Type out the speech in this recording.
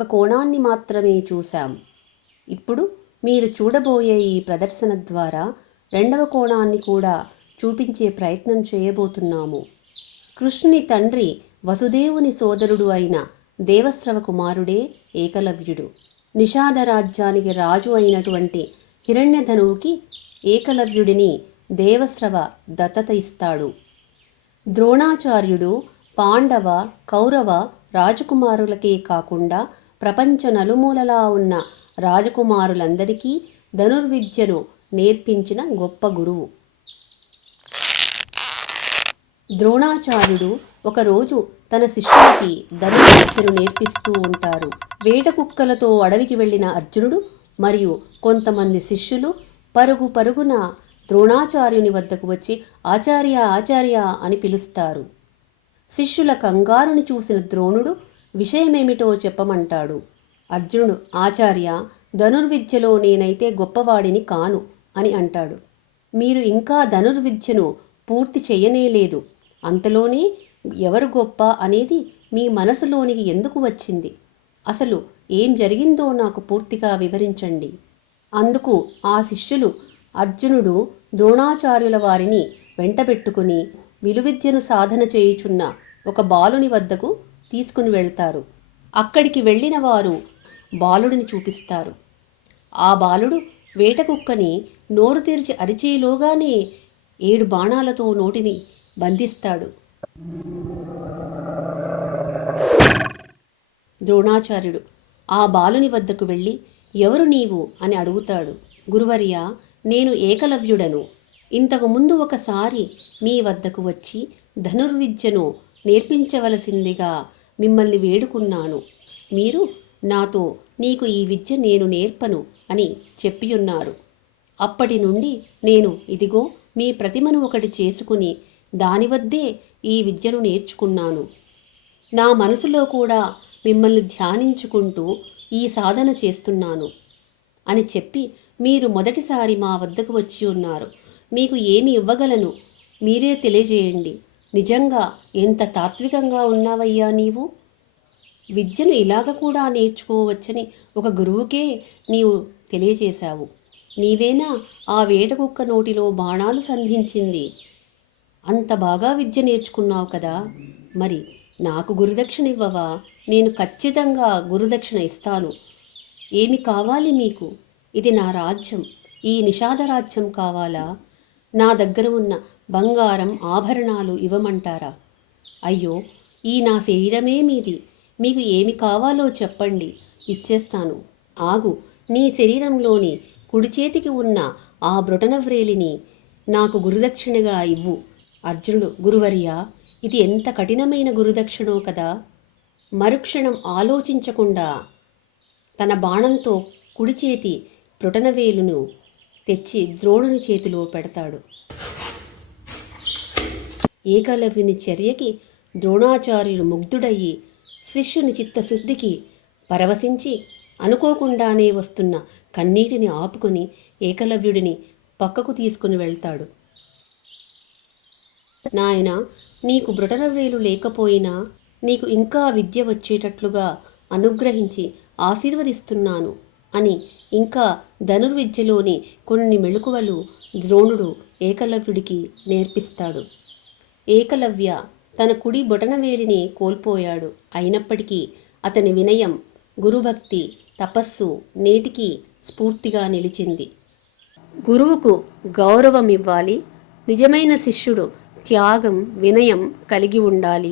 ఒక కోణాన్ని మాత్రమే చూశాం. ఇప్పుడు మీరు చూడబోయే ఈ ప్రదర్శన ద్వారా రెండవ కోణాన్ని కూడా చూపించే ప్రయత్నం చేయబోతున్నాము. కృష్ణుని తండ్రి వసుదేవుని సోదరుడు అయిన దేవస్రవ కుమారుడే ఏకలవ్యుడు. నిషాద రాజ్యానికి రాజు అయినటువంటి హిరణ్యధనువుకి ఏకలవ్యుడిని దేవస్రవ దత్తత ఇస్తాడు. ద్రోణాచార్యుడు పాండవ, కౌరవ రాజకుమారులకే కాకుండా ప్రపంచ నలుమూలలా ఉన్న రాజకుమారులందరికీ ధనుర్విద్యను నేర్పించిన గొప్ప గురువు. ద్రోణాచార్యుడు ఒకరోజు తన శిష్యునికి ధనుర్విద్యను నేర్పిస్తూ ఉంటారు. వేట కుక్కలతో అడవికి వెళ్ళిన అర్జునుడు మరియు కొంతమంది శిష్యులు పరుగు పరుగున ద్రోణాచార్యుని వద్దకు వచ్చి ఆచార్య ఆచార్య అని పిలుస్తారు. శిష్యుల కంగారుని చూసిన ద్రోణుడు విషయమేమిటో చెప్పమంటాడు. అర్జునుడు ఆచార్య, ధనుర్విద్యలో నేనైతే గొప్పవాడిని కాను అని అంటాడు. మీరు ఇంకా ధనుర్విద్యను పూర్తి చెయ్యనేలేదు. అంతలోనే ఎవరు గొప్ప అనేది మీ మనసులోనికి ఎందుకు వచ్చింది? అసలు ఏం జరిగిందో నాకు పూర్తిగా వివరించండి. అందుకు ఆ శిష్యులు అర్జునుడు ద్రోణాచార్యుల వారిని వెంటబెట్టుకుని విలువిద్యను సాధన చేయుచున్న ఒక బాలుని వద్దకు తీసుకుని వెళ్తారు. అక్కడికి వెళ్ళిన వారు బాలుడిని చూపిస్తారు. ఆ బాలుడు వేటకుక్కని నోరు తెరిచి అరిచేలోగానే 7 బాణాలతో నోటిని బంధిస్తాడు. ద్రోణాచార్యుడు ఆ బాలుని వద్దకు వెళ్ళి ఎవరు నీవు అని అడుగుతాడు. గురువర్య, నేను ఏకలవ్యుడను. ఇంతకు ముందు ఒకసారి మీ వద్దకు వచ్చి ధనుర్విద్యను నేర్పించవలసిందిగా మిమ్మల్ని వేడుకున్నాను. మీరు నాతో నీకు ఈ విద్య నేను నేర్పను అని చెప్పియున్నారు. అప్పటి నుండి నేను ఇదిగో మీ ప్రతిమను ఒకటి చేసుకుని దాని వద్దే ఈ విద్యను నేర్చుకున్నాను. నా మనసులో కూడా మిమ్మల్ని ధ్యానించుకుంటూ ఈ సాధన చేస్తున్నాను అని చెప్పి మీరు మొదటిసారి మా వద్దకు వచ్చి ఉన్నారు. మీకు ఏమి ఇవ్వగలను మీరే తెలియజేయండి. నిజంగా ఎంత తాత్వికంగా ఉన్నావయ్యా నీవు. విద్యను ఇలాగ కూడా నేర్చుకోవచ్చని ఒక గురువుకే నీవు తెలియజేశావు. నీవేనా ఆ వేటకుక్క నోటిలో బాణాలు సంధించింది? అంత బాగా విద్య నేర్చుకున్నావు కదా, మరి నాకు గురుదక్షిణ ఇవ్వవా? నేను ఖచ్చితంగా గురుదక్షిణ ఇస్తాను. ఏమి కావాలి మీకు? ఇది నా రాజ్యం. ఈ నిషాద రాజ్యం కావాలా? నా దగ్గర ఉన్న బంగారం, ఆభరణాలు ఇవ్వమంటారా? అయ్యో, ఈ నా శరీరమే మీది. మీకు ఏమి కావాలో చెప్పండి, ఇచ్చేస్తాను. ఆగు, నీ శరీరంలోని కుడి చేతికి ఉన్న ఆ బ్రొటనవ్రేలిని నాకు గురుదక్షిణగా ఇవ్వు. అర్జునుడు గురువర్య, ఇది ఎంత కఠినమైన గురుదక్షిణో కదా. మరుక్షణం ఆలోచించకుండా తన బాణంతో కుడి చేతి బ్రొటనవేలును తెచ్చి ద్రోణుని చేతిలో పెడతాడు. ఏకలవ్యుని చర్యకి ద్రోణాచార్యుడు ముగ్ధుడయ్యి శిష్యుని చిత్తశుద్ధికి పరవశించి అనుకోకుండానే వస్తున్న కన్నీటిని ఆపుకొని ఏకలవ్యుడిని పక్కకు తీసుకుని వెళ్తాడు. నాయనా, నీకు బ్రొటనవ్రేలు లేకపోయినా నీకు ఇంకా విద్య వచ్చేటట్లుగా అనుగ్రహించి ఆశీర్వదిస్తున్నాను అని ఇంకా ధనుర్విద్యలోని కొన్ని మెళుకువలు ద్రోణుడు ఏకలవ్యుడికి నేర్పిస్తాడు. ఏకలవ్య తన కుడి బొటనవేలిని కోల్పోయాడు. అయినప్పటికీ అతని వినయం, గురుభక్తి, తపస్సు నేటికి స్ఫూర్తిగా నిలిచింది. గురువుకు గౌరవం ఇవ్వాలి. నిజమైన శిష్యుడు త్యాగం, వినయం కలిగి ఉండాలి.